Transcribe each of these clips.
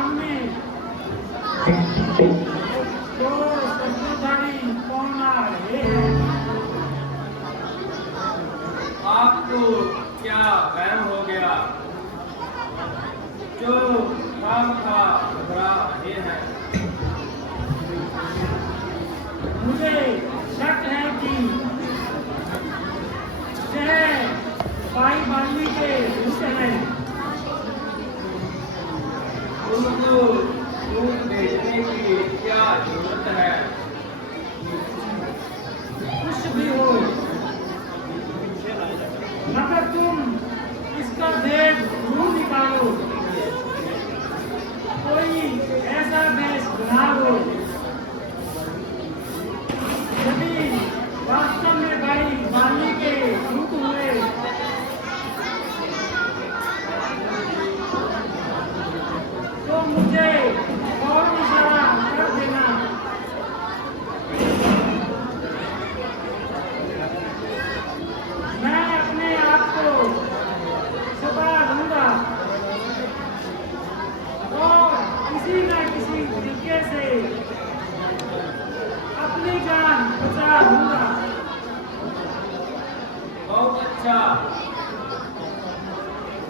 सामने तो ससुरधारी कौन आ रहे हैं? आपको क्या वहम हो गया जो काम का घबरा रहे हैं? मुझे शक है कि यह भाई बाली के दूत हैं। उनको दूध भेजने की क्या जरूरत है? कुछ भी हो, मगर तुम इसका भेद ढूंढ निकालो। कोई ऐसा भेष बना लो यदि वास्तव में भाई बाली के दूत हुए तो मुझे और इशारा कर देना। मैं अपने आप को छुपा लूंगा और किसी न किसी तरीके से अपनी जान बचा लूंगा। बहुत अच्छा,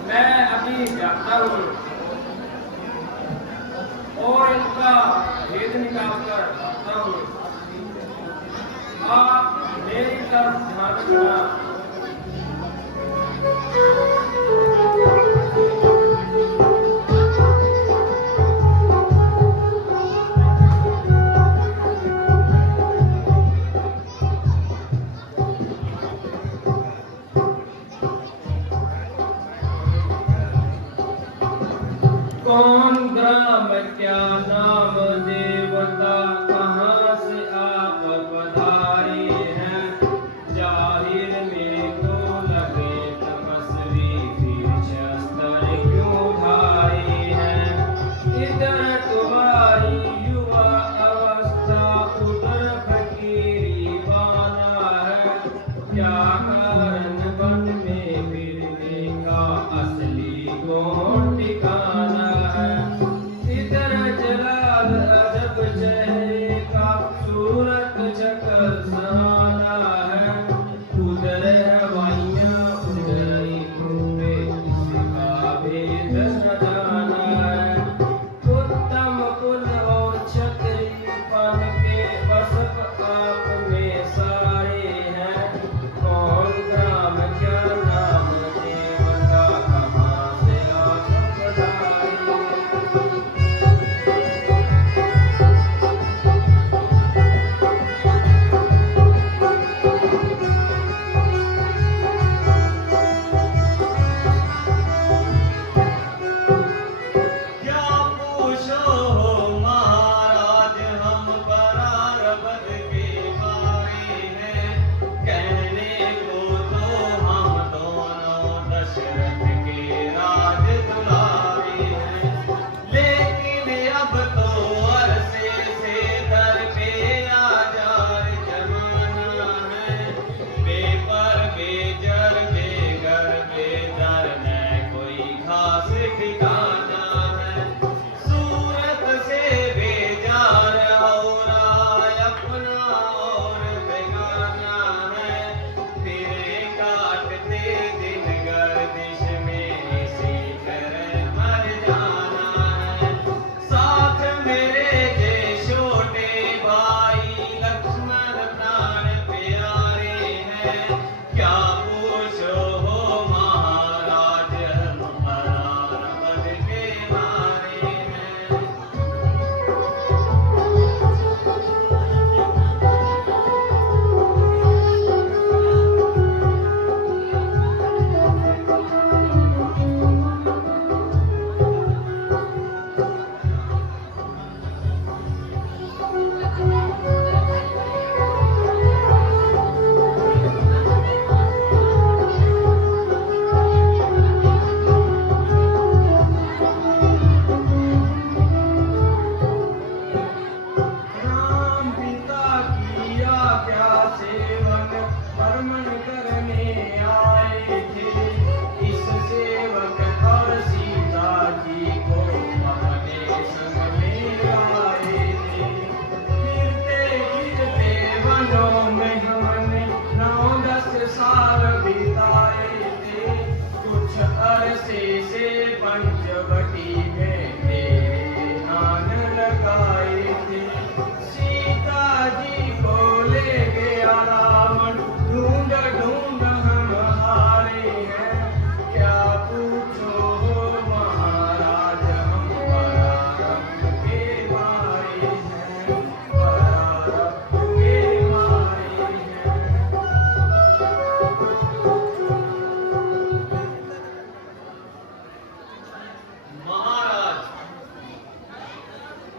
मैं अभी जाता हूँ और इनका भेद निकाल कर आता हूँ। आप मेरी तरफ ध्यान रखना। कौन ग्राम क्या नाम देवता, कहाँ से आप पधारे हैं? जाहिर में तो लगे तपस्वी, फिर शस्त्र क्यों धारे हैं? इधर तुम्हारी युवा अवस्था, उधर फकीरी बाना है। क्या कारण वन में फिरने का असली कौन ठिकाना है? इधर जलाल अजब चेहरे का, सूरत शक्ल सहाना है। उधर हवाइयाँ उधर ही खूबे, इसका भेद न जाना है। उत्तम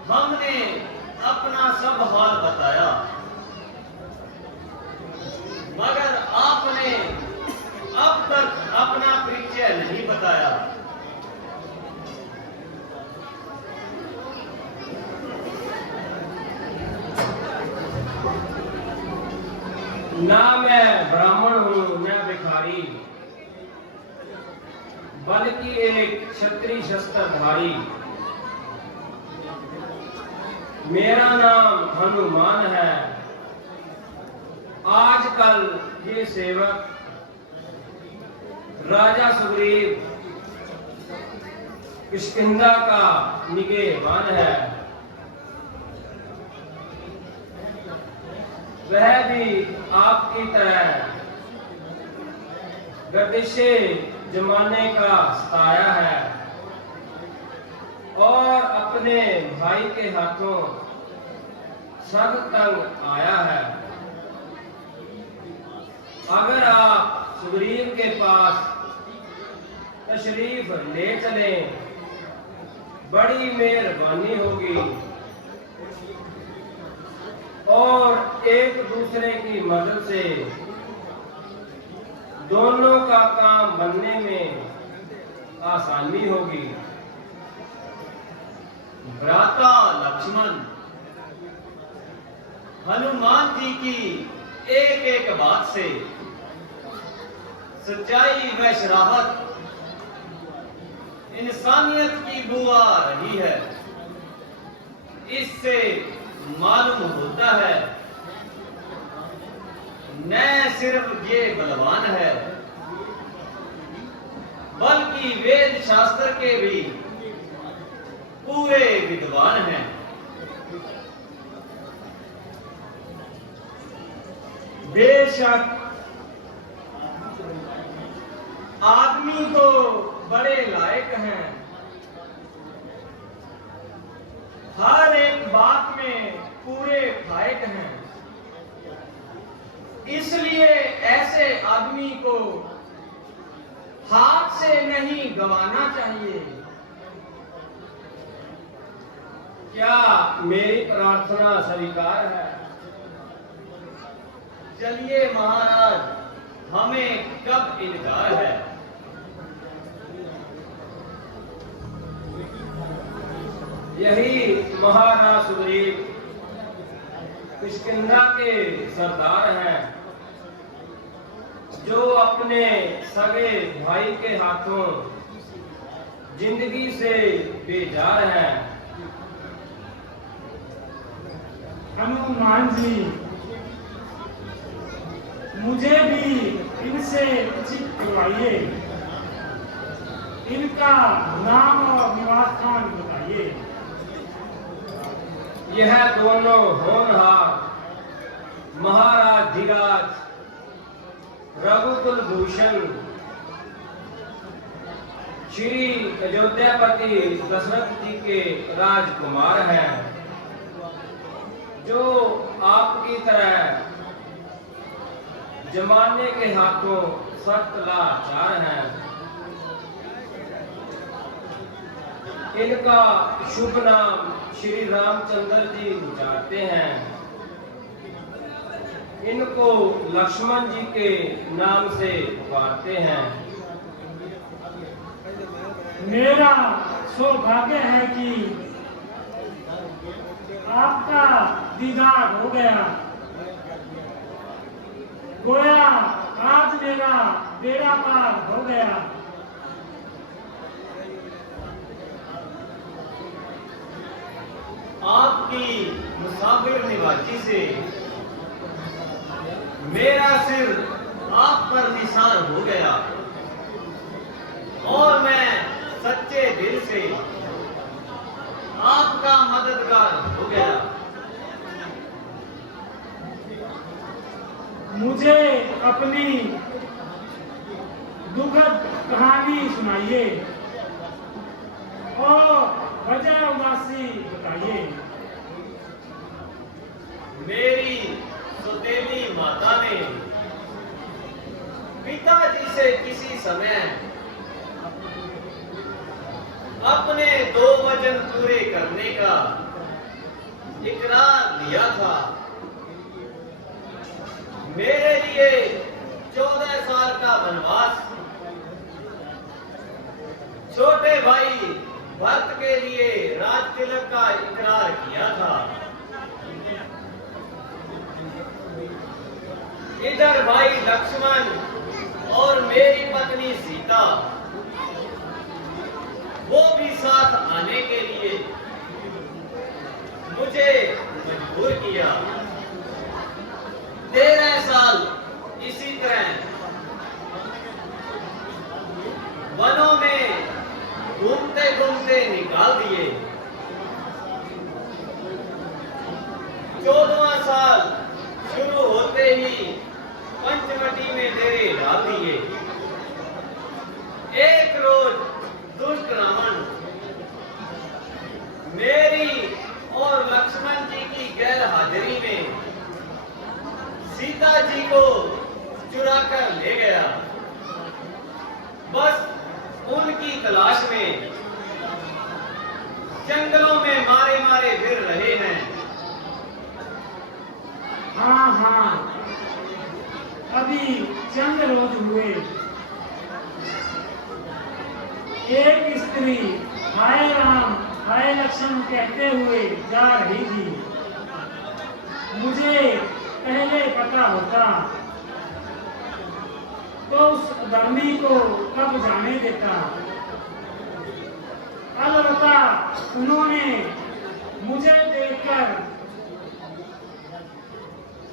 हमने अपना सब हाल बताया, मगर आपने अब तक अपना परिचय नहीं बताया। ना मैं ब्राह्मण हूँ न भिखारी, बल्कि एक क्षत्रिय शस्त्रधारी। मेरा नाम हनुमान है। आजकल ये सेवक राजा सुग्रीव किष्किंधा का निगहबान है। वह भी आपकी तरह गर्दिशे जमाने का सताया है और अपने भाई के हाथों सख्त तंग आया है। अगर आप सुग्रीव के पास तशरीफ ले चलें, बड़ी मेहरबानी होगी और एक दूसरे की मदद से दोनों का काम बनने में आसानी होगी। भ्राता लक्ष्मण, हनुमान जी की एक एक बात से सच्चाई व शराफत इंसानियत की बू आ रही है। इससे मालूम होता है न सिर्फ ये बलवान है, बल्कि वेद शास्त्र के भी पूरे विद्वान हैं। बेशक आदमी तो बड़े लायक हैं, हर एक बात में पूरे फायक हैं। इसलिए ऐसे आदमी को हाथ से नहीं गंवाना चाहिए। क्या मेरी प्रार्थना स्वीकार है? चलिए महाराज, हमें कब इनकार है। यही महाराज सुग्रीव किष्किंधा के सरदार हैं, जो अपने सगे भाई के हाथों जिंदगी से बेजार हैं। हनुमान जी, मुझे भी इनसे परिचित करवाइए। इनका नाम और निवास स्थान बताइए। यह दोनों होनहार महाराज धीराज रघुकुल भूषण श्री अयोध्यापति दशरथ जी के राजकुमार हैं, जो आपकी तरह जमाने के हाथों सख्त लाचार हैं। इनका शुभ नाम श्री रामचंद्र जी उचारते हैं। इनको लक्ष्मण जी के नाम से पुकारते हैं। मेरा सौभाग्य है कि आपका दीदार हो गया। गोया आज मेरा बेड़ा पार हो गया। आपकी मुसाफिर निवासी से मेरा सिर आप पर निशान हो गया और मैं सच्चे दिल से आपका मददगार हो गया। मुझे अपनी दुखद कहानी सुनाइए और वजह उदासी बताइए। मेरी सौतेली माता ने पिताजी से किसी समय अपने 2 वचन पूरे करने का इकरार लिया था। मेरे लिए 14 साल का वनवास, छोटे भाई भरत के लिए राज तिलक का इकरार किया था। इधर भाई लक्ष्मण और मेरी पत्नी सीता, वो भी साथ आने के लिए मुझे मजबूर किया। 13 साल इसी तरह वनों में घूमते घूमते निकाल दिए। 14वां साल शुरू होते ही पंचवटी में डेरे डाल दिए। एक रोज दुष्ट रावण मेरी और लक्ष्मण जी की गैर हाजिरी में सीता जी को चुरा कर ले गया। बस उनकी तलाश में जंगलों में मारे मारे फिर रहे हैं। हाँ हाँ, अभी चंद रोज हुए। एक स्त्री हाय राम हाय लक्ष्मण कहते हुए जा रही थी। मुझे पहले पता होता तो उस धर्मी को कब जाने देता। अलबत्ता उन्होंने मुझे देखकर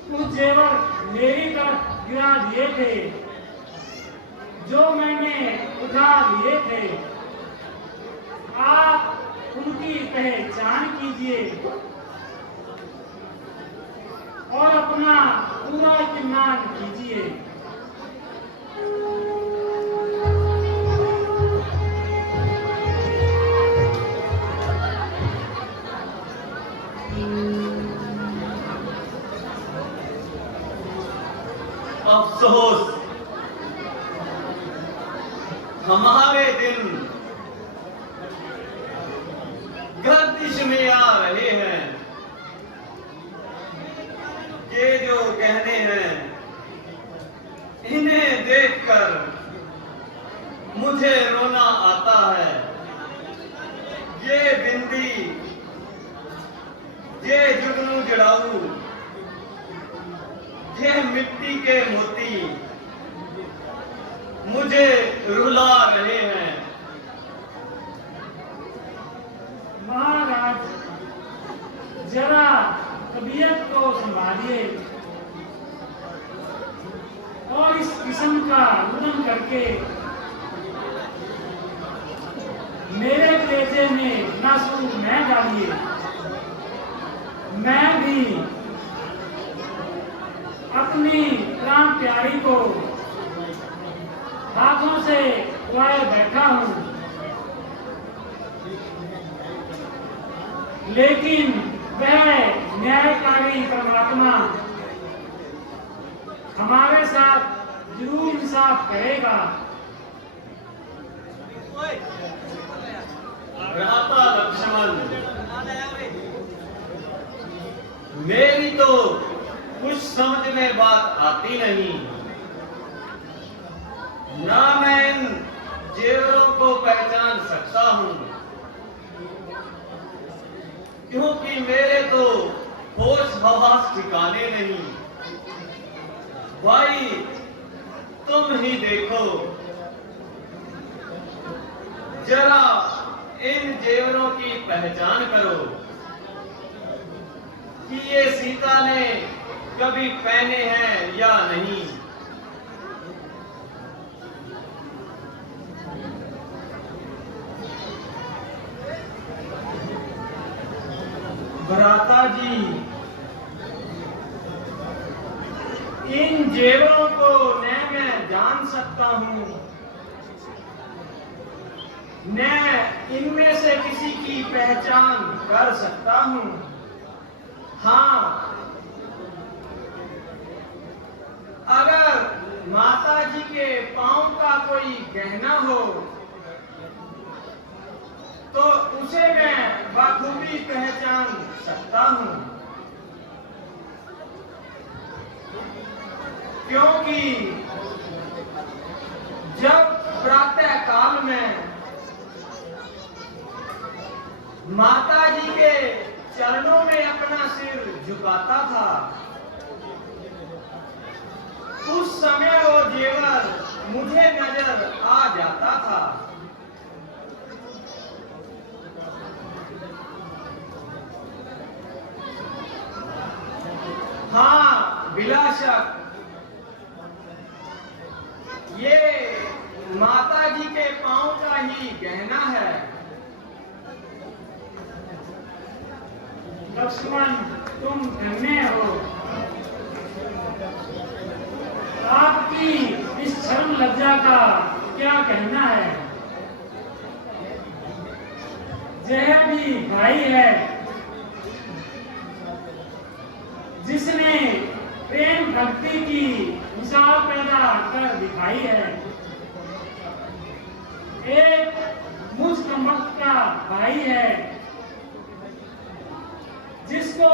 कुछ जेवर मेरी तरफ गिरा दिए थे जो मैंने उठा लिए थे। आप उनकी पहचान कीजिए और अपना पूरा इत्मीनान कीजिए। अफसोस, हमारे दिन गर्दिश में आ रहे हैं। ये जो कहने हैं, इन्हें देखकर मुझे रोना आता है। ये बिंदी, ये जुगनू जड़ाऊ, ये मिट्टी के मोती मुझे रुला रहे हैं। महाराज, जरा तबीयत को संभालिए और इस किस्म का रुदन करके मेरे कलेजे में नासूर न डालिए। मैं भी अपनी प्राण प्यारी को हाथों से उड़ाए बैठा हूं, लेकिन वह न्यायकारी परमात्मा हमारे साथ जरूर इंसाफ करेगा। भ्राता लक्ष्मण, मेरी तो कुछ समझ में बात आती नहीं। ना मैं इन जेवरों को पहचान सकता हूं, क्योंकि मेरे तो होश हवास ठिकाने नहीं। भाई, तुम ही देखो, जरा इन जेवरों की पहचान करो कि ये सीता ने कभी पहने हैं या नहीं। भ्राता जी, इन जेवरों को न मैं जान सकता हूँ, न इनमें से किसी की पहचान कर सकता हूँ। हाँ, अगर माता जी के पांव का कोई गहना हो तो उसे मैं बखूबी पहचान सकता हूं, क्योंकि जब प्रातः काल में माता जी के चरणों में अपना सिर झुकाता था, उस समय वो जेवर मुझे नजर आ जाता था। हाँ, बिला शक ये माता जी के पांव का ही गहना है। लक्ष्मण, तुम धन्य हो। आपकी इस शर्म लज्जा का क्या कहना है। यह भी भाई है जिसने प्रेम भक्ति की मिसाल पैदा कर दिखाई है। एक मुझ कमबख्त का भाई है जिसको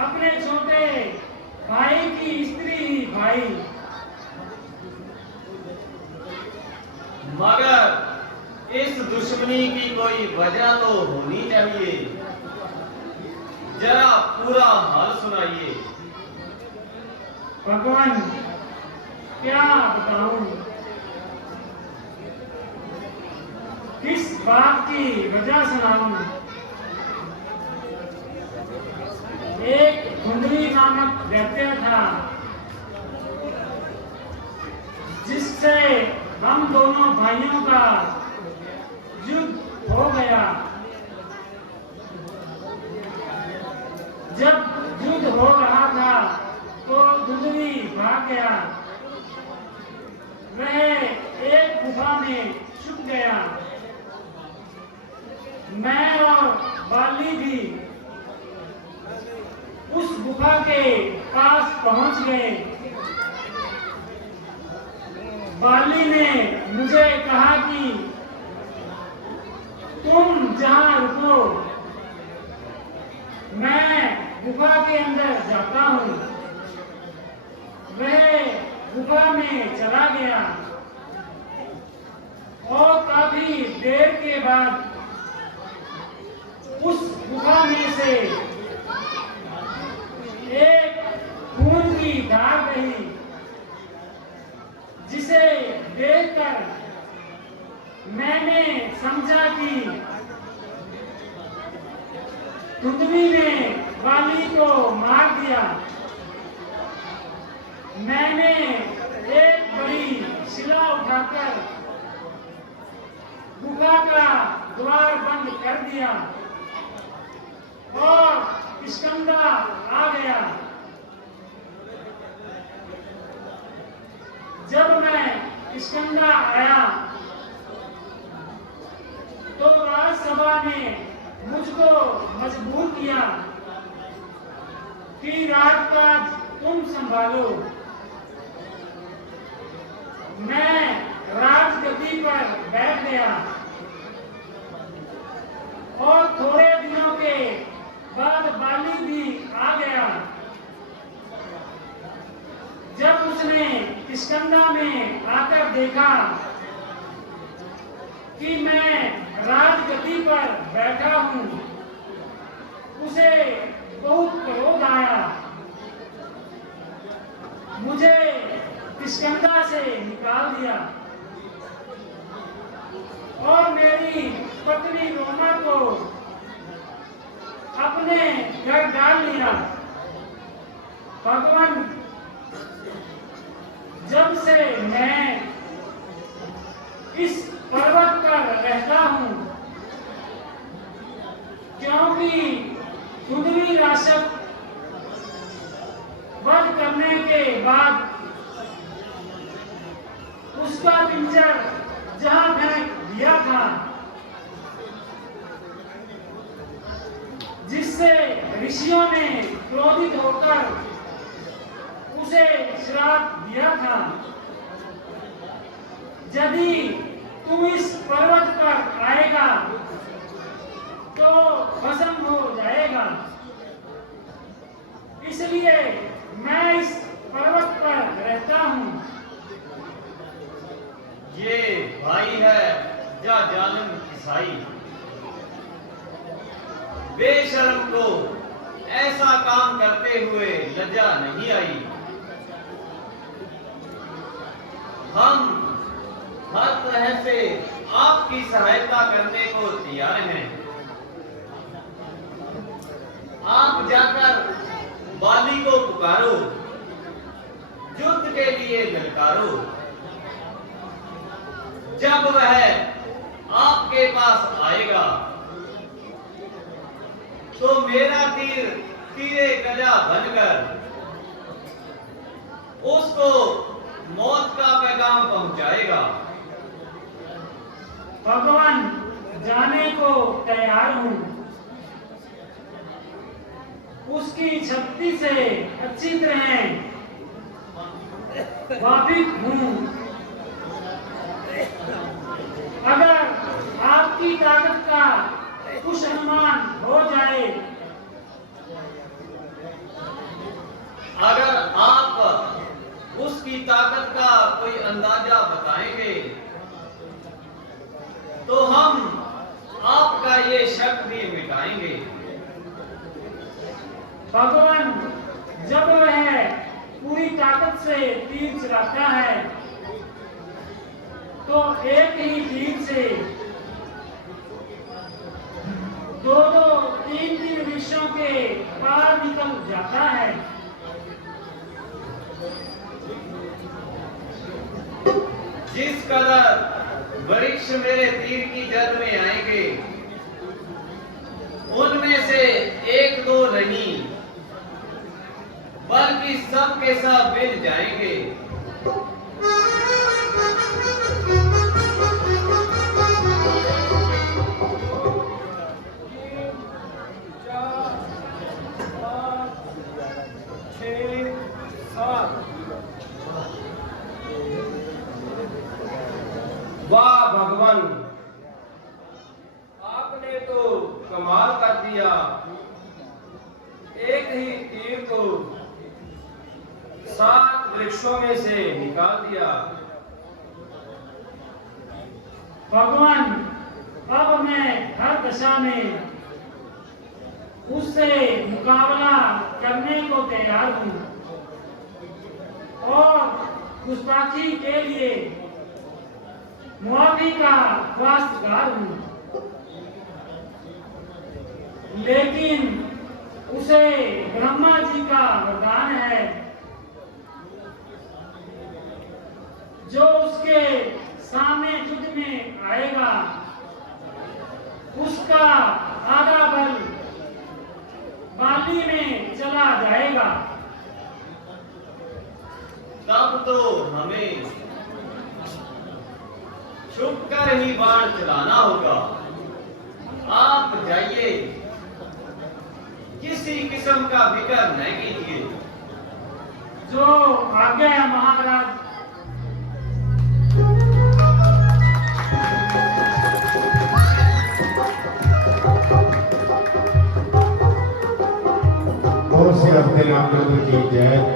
अपने छोटे भाई की स्त्री ही भाई। मगर इस दुश्मनी की कोई वजह तो होनी चाहिए। जरा पूरा हाल सुनाइए। भगवान, क्या बताऊं, किस बात की वजह सुनाऊं। एक धुंधली नामक दैत्य था जिससे हम दोनों भाइयों का युद्ध हो गया। जब युद्ध हो रहा था तो धुंधली भाग गया। वह एक गुफा में छुप गया। मैं और बाली भी उस गुफा के पास पहुंच गए। बाली ने मुझे कहा कि तुम जहां रुको, मैं गुफा के अंदर जाता हूं। वह गुफा में चला गया और काफी देर के बाद उस गुफा में से एक खून की धार बही, जिसे देखकर मैंने समझा कि धुंधली ने बाली को मार दिया। मैंने एक बड़ी शिला उठाकर गुफा का द्वार बंद कर दिया और किष्किंधा आ गया। जब मैं किष्किंधा आया तो राजसभा ने मुझको मजबूर किया कि राजकाज तुम संभालो। मैं राजगद्दी पर बैठ गया और थोड़े दिनों के बाद बाली भी आ गया। जब उसने किष्किंधा में आकर देखा कि मैं राजगद्दी पर बैठा हूं, उसे बहुत क्रोध आया। मुझे किष्किंधा से निकाल दिया और मेरी पत्नी रोमा को अपने घर डाल लिया। भगवान, जब से मैं इस पर्वत पर रहता हूं, क्योंकि धुंधली राक्षस वध करने के बाद उसका पिंजर जहां फेंक दिया था, जिससे ऋषियों ने क्रोधित होकर उसे श्राप दिया था। यदि तू इस पर्वत पर आएगा तो भस्म हो जाएगा। इसलिए मैं इस पर्वत पर रहता हूँ। ये भाई है या जालिम ईसाई, बेशर्म को ऐसा काम करते हुए लज्जा नहीं आई। हम हर तरह से आपकी सहायता करने को तैयार हैं। आप जाकर बाली को पुकारो, युद्ध के लिए ललकारो। जब वह आपके पास आएगा तो मेरा तीर तीरे गजा बनकर उसको मौत का पैगाम पहुंचाएगा। भगवान जाने को तैयार हूँ, उसकी शक्ति से अच्छी तरह वाकिफ हूँ। अगर आपकी ताकत का कुछ अनुमान हो जाए, अगर आप उसकी ताकत का कोई अंदाजा बताएंगे तो हम आपका ये शक भी मिटाएंगे। भगवान जब वह पूरी ताकत से तीर चलाता है तो एक ही तीर से दो तीन वृक्षों के पार निकल जाता है। जिस कदर वृक्ष मेरे तीर की जद में आएंगे, उनमें से एक दो नहीं बल्कि सब के सब मिल जाएंगे। वाह भगवान, आपने तो कमाल कर दिया। एक ही तीर को 7 वृक्षों में से निकाल दिया। भगवान अब मैं हर दशा में उससे मुकाबला करने को तैयार हूँ और गुस्ताखी के लिए मुआफी का वास्तेदार हूँ, लेकिन उसे ब्रह्मा जी का वरदान है जो उसके सामने युद्ध में आएगा उसका आधा बल बाली में चला जाएगा। तब तो हमें छुप कर ही बाण चलाना होगा। आप जाइए, किसी किस्म का फिक्र न कीजिए। जो आज्ञा है महाराज। बहुत से अपने नाम की जय।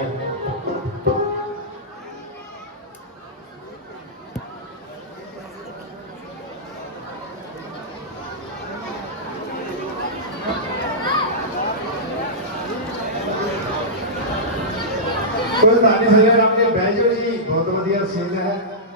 ਕੋਈ ਧਾਨੀ ਸੰਗਤ ਆਪਣੇ ਬੈਜੋ ਜੀ ਬਹੁਤ ਵਧੀਆ ਸਿੰਘ ਹੈ।